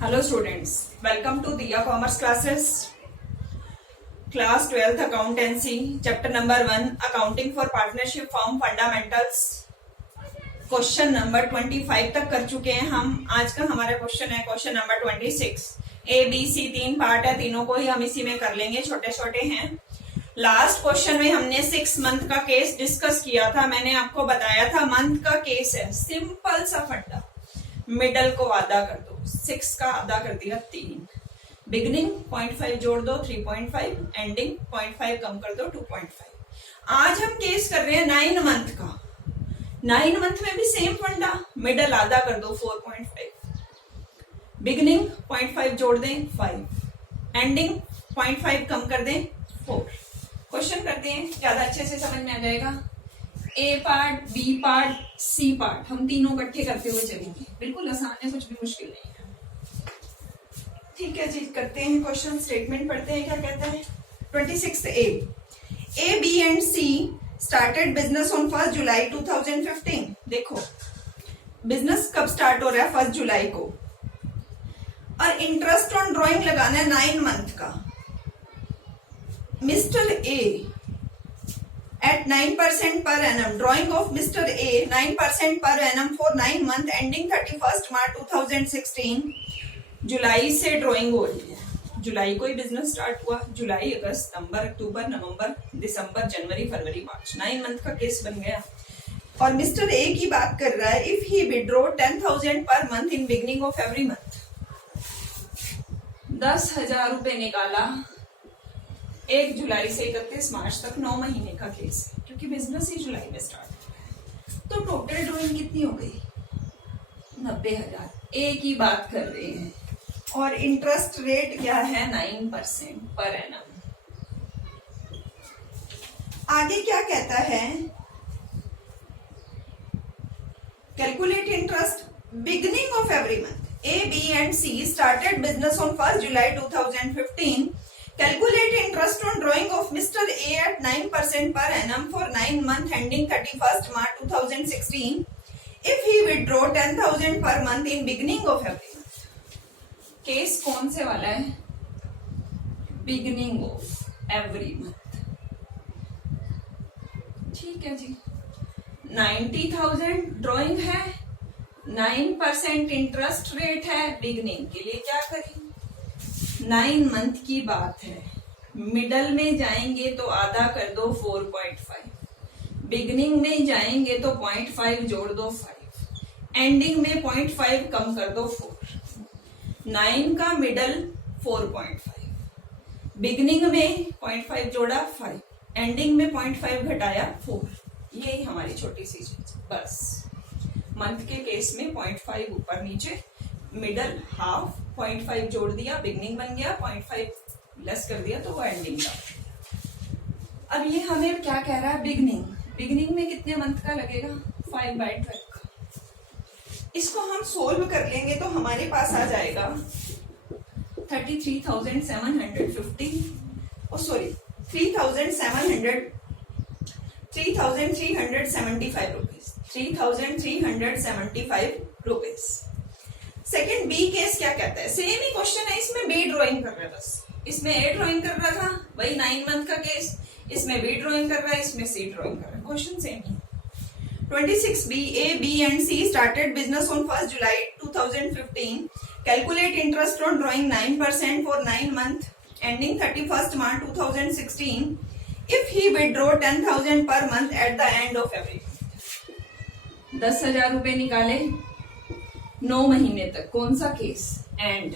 Hello students, welcome to Diya Commerce Classes. Class 12th Accountancy, Chapter number 1, Accounting for Partnership Firm Fundamentals. Question number 25 तक कर चुके हैं हम. आज का हमारा क्वेश्चन है question number 26. A B C तीन पार्ट है, तीनों को ही हम इसी में कर लेंगे, छोटे छोटे हैं. लास्ट क्वेश्चन में हमने 6 मंथ का केस डिस्कस किया था. मैंने आपको बताया था मंथ का केस है, सिंपल सा फंडा, मिडल को आधा कर दो, 6 का आधा कर दिया 3, बिगनिंग 0.5 जोड़ दो 3.5, एंडिंग 0.5 कम कर दो 2.5. आज हम केस कर रहे हैं 9 मंथ का. 9 मंथ में भी सेम फंडा, मिडल आधा कर दो 4.5, बिगनिंग 0.5 जोड़ दें 5, एंडिंग 0.5 कम कर दें 4. क्वेश्चन करते हैं, ज्यादा अच्छे से समझ में आ जाएगा. A part, B part, C part, हम तीनों इकट्ठे करते हुए चलेंगे. बिल्कुल आसान है, कुछ भी मुश्किल नहीं है. ठीक है जी, करते हैं क्वेश्चन. स्टेटमेंट पढ़ते हैं, क्या कहता है. 26 A B and C started business on 1 July 2015. देखो बिजनेस कब स्टार्ट हो रहा है, 1 जुलाई को, और इंटरेस्ट ऑन ड्रॉइंग लगाना है 9 मंथ का. Mister A at 9% per annum, drawing of Mr. A 9% per annum for 9 month ending 31st March 2016. जुलाई से ड्राइंग हो रही है, जुलाई को ही बिजनेस स्टार्ट हुआ. जुलाई, अगस्त, सितंबर, अक्टूबर, नवंबर, दिसंबर, जनवरी, फरवरी, मार्च, 9 मंथ का केस बन गया. और मिस्टर ए की बात कर रहा है, if he withdraw 10,000 per month in beginning of every month. 10,000 रुपए निकाला 1 जुलाई से 31 मार्च तक, 9 महीने का केस है, क्योंकि बिजनेस ही जुलाई में स्टार्ट हुआ. तो टोटल ड्रॉइंग कितनी हो गई, 90,000. ए की बात कर रहे हैं, और इंटरेस्ट रेट क्या है, 9% पर एनम. आगे क्या कहता है, calculate interest beginning of every month. A B and C started business on 1 July 2015. Calculate interest on drawing of Mr. A at 9% per annum for 9 month ending 31st March 2016. If he withdraw 10,000 per month in beginning of every month. Case कौन से वाला है, beginning of every month. ठीक है जी. 90,000 drawing है, 9% interest rate है. Beginning के लिए क्या करें, 9 मंथ की बात है. मिडल में जाएंगे तो आधा कर दो 4.5, बिगनिंग में जाएंगे तो 0.5 जोड़ दो 5, एंडिंग में 0.5 कम कर दो 4. 9 का मिडल 4.5, बिगनिंग में 0.5 जोड़ा 5, एंडिंग में 0.5 घटाया 4. यही हमारी छोटी सी चीज. बस मंथ के केस में 0.5 ऊपर नीचे, मिडल हाफ, 0.5 जोड़ दिया, बिगनिंग बन गया, 0.5 लेस कर दिया तो वो एंडिंग का. अब ये हमें क्या कह रहा है, बिगनिंग. बिगनिंग में कितने मंथ का लगेगा, 5/12 का. इसको हम सोल्व कर लेंगे तो हमारे पास आ जाएगा 33,750, sorry 3,375 rupees, 3,375 rupees. Second B case क्या कहता है, सेम ही क्वेश्चन है, इसमें बी ड्राइंग कर रहा है. बस इसमें ए ड्राइंग कर रहा था, वही 9 मंथ का केस. इसमें बी ड्राइंग कर रहा है, इसमें सी ड्राइंग कर रहा है. क्वेश्चन सेम ही. 26 B A B and C started business on 1 July 2015. Calculate interest on drawing 9% for 9 month ending 31st March 2016. If he withdraw 10,000 per month at the end of every month. 10,000 रुपए निकाले 9 महीने तक. कौन सा case, end.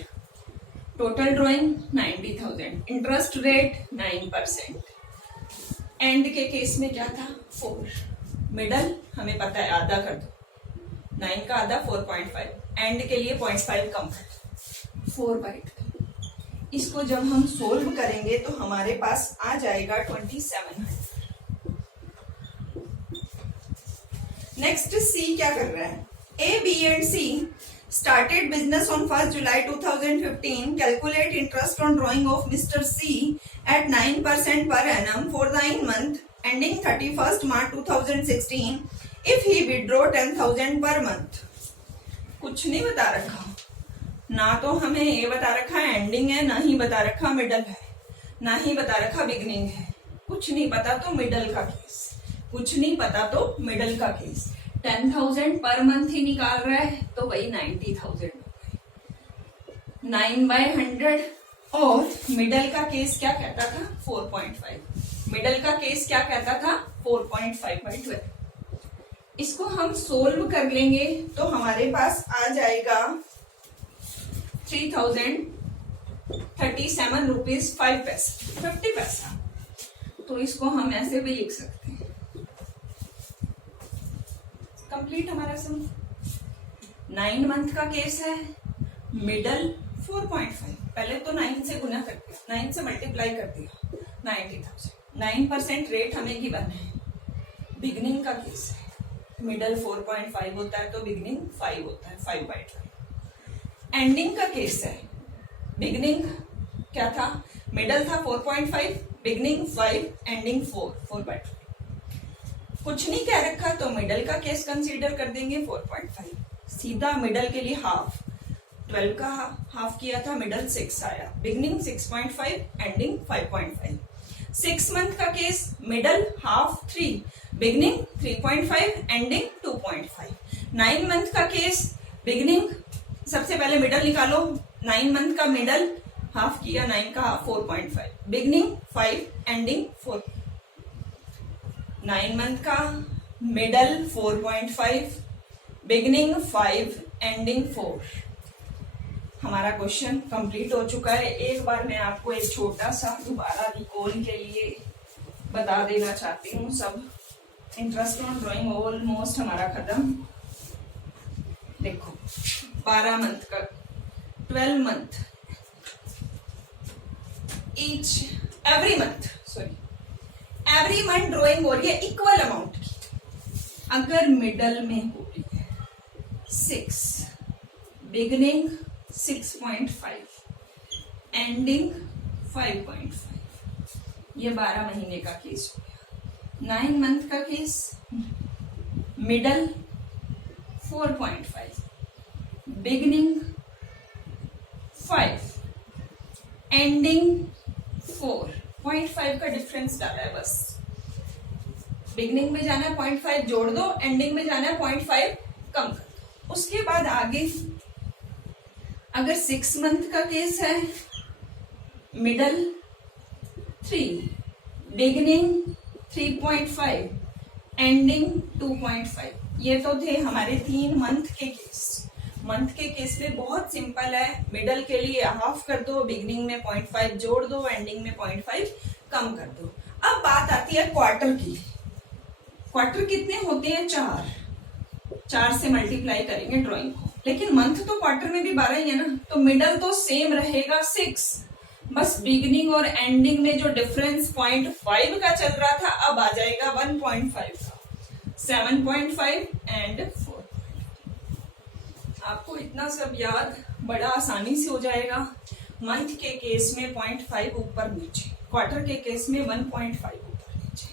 Total drawing 90,000, interest rate 9%. End के case में क्या था, 4. मिडल हमें पता है, आधा कर दो, 9 का आधा 4.5, एंड के लिए 0.5 कम कर 4/2. इसको जब हम सोल्व करेंगे तो हमारे पास आ जाएगा 2700. नेक्स्ट सी क्या कर रहा है, A, B and C started business on 1st July 2015. Calculate interest on drawing of Mr. C at 9% per annum for 9 month ending 31st March 2016. If he withdraw 10,000 per month. कुछ नहीं बता रखा, ना तो हमें ये बता रखा है एंडिंग है, ना ही बता रखा मिडल है, ना ही बता रखा बिगनिंग है, कुछ नहीं पता तो मिडल का केस, कुछ नहीं पता तो मिडल का केस। 10,000 पर मंथ ही निकाल रहा है तो वही 90,000 9/100। और मिडल का केस क्या कहता था 4.5, मिडल का केस क्या कहता था 4.5/12। इसको हम सोल्व कर लेंगे तो हमारे पास आ जाएगा 3037 रुपीज 50 पैसा। तो इसको हम ऐसे भी लिख सकते हैं। कंप्लीट हमारा सम। 9 मंथ का केस है, मिडल 4.5, पहले तो 9 से गुना कर दिया, 9 से मल्टीप्लाई कर दिया, 90,000। 9% रेट हमें गिवन है। बिगनिंग का केस है, मिडल 4.5 होता है तो बिगनिंग 5 होता है, 5/12। एंडिंग का केस है, बिगनिंग क्या था, मिडल था 4.5, बिगनिंग 5, एंडिंग 4/12। कुछ नहीं कह रखा तो मिडल का केस कंसीडर कर देंगे 4.5। सीधा मिडल के लिए हाफ, 12 का हाफ किया था, मिडल 6 आया, बिगनिंग 6.5, एंडिंग 5.5। 6 मंथ का case, middle half 3, beginning 3.5, ending 2.5। 9 month का केस, बिगनिंग सबसे पहले मिडल निकालो, 9 मंथ का मिडल हाफ किया, 9 का हाफ 4.5, बिगनिंग 5, एंडिंग 4। 9 मंथ का मिडल 4.5, बिगनिंग 5, एंडिंग 4। हमारा क्वेश्चन कंप्लीट हो चुका है। एक बार मैं आपको एक छोटा सा दोबारा रिकॉल के लिए बता देना चाहती हूँ। सब इंटरेस्ट ऑन ड्राइंग ऑलमोस्ट हमारा खत्म। देखो 12 मंथ का, 12 मंथ, एवरी मंथ ड्राइंग हो रही है इक्वल अमाउंट की। अगर मिडल में हो रही है 6, बिगनिंग 6.5, एंडिंग 5.5, ये 12 महीने का केस हो गया। 9 मंथ का केस, मिडल 4.5, बिगनिंग 5, एंडिंग 4.5 का डिफरेंस डाला है बस। बिगनिंग में जाना है 0.5 जोड़ दो, एंडिंग में जाना है 0.5 कम कर दो। उसके बाद आगे अगर 6 मंथ का केस है, मिडल 3, बिगनिंग 3.5, एंडिंग 2.5। ये तो थे हमारे 3 मंथ के केस। मंथ के केस में बहुत सिंपल है, मिडल के लिए हाफ कर दो, बिगनिंग में 0.5 जोड़ दो, एंडिंग में 0.5 कम कर दो। अब बात आती है क्वार्टर की। क्वार्टर कितने होते हैं 4 से मल्टीप्लाई करेंगे ड्राइंग को, लेकिन मंथ तो क्वार्टर में भी 12 ही है ना, तो मिडल तो सेम रहेगा 6, बस बिगनिंग और एंडिंग में जो डिफरेंस 0.5 का चल रहा था अब आ जाएगा 1.5 का, 7.5 एंड 4। आपको इतना सब याद बड़ा आसानी से हो जाएगा। मंथ के केस में 0.5 ऊपर नीचे, क्वार्टर के केस में 1.5 ऊपर नीचे।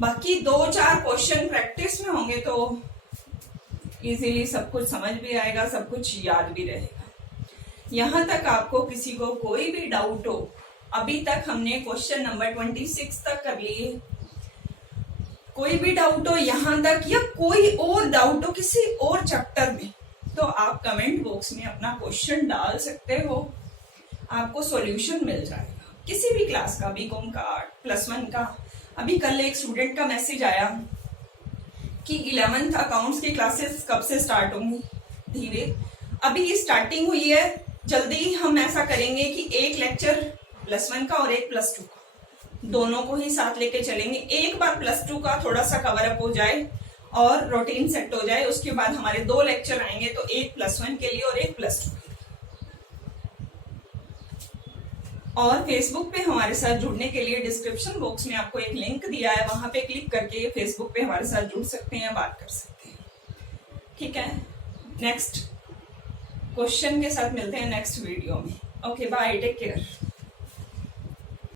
बाकी 2-4 क्वेश्चन प्रैक्टिस में होंगे तो इजीली सब कुछ समझ भी आएगा, सब कुछ याद भी रहेगा। यहां तक आपको किसी को कोई भी डाउट हो, अभी तक हमने क्वेश्चन नंबर 26 तक कर लिए, कोई भी डाउट हो यहां तक या कोई और डाउट हो किसी और चैप्टर में, तो आप कमेंट बॉक्स में अपना क्वेश्चन डाल सकते हो, आपको सॉल्यूशन मिल जाएगा किसी भी क्लास का, बीकॉम का, +1 का। अभी कल एक स्टूडेंट का मैसेज आया कि 11th अकाउंट्स की क्लासेस कब से स्टार्ट होंगी। धीरे अभी स्टार्टिंग हुई है, जल्दी हम ऐसा करेंगे कि एक लेक्चर +1 का और एक +2 का, दोनों को ही साथ लेके चलेंगे। एक बार +2 का थोड़ा सा कवर अप हो जाए और रूटीन सेट हो जाए, उसके बाद हमारे 2 लेक्चर आएंगे, तो एक +1 के लिए और एक +2 के लिए। और फेसबुक पे हमारे साथ जुड़ने के लिए डिस्क्रिप्शन बॉक्स में आपको एक लिंक दिया है, वहां पे क्लिक करके फेसबुक पे हमारे साथ जुड़ सकते हैं, बात कर सकते हैं। ठीक है, नेक्स्ट क्वेश्चन के साथ मिलते हैं नेक्स्ट वीडियो में। Okay bye, take care.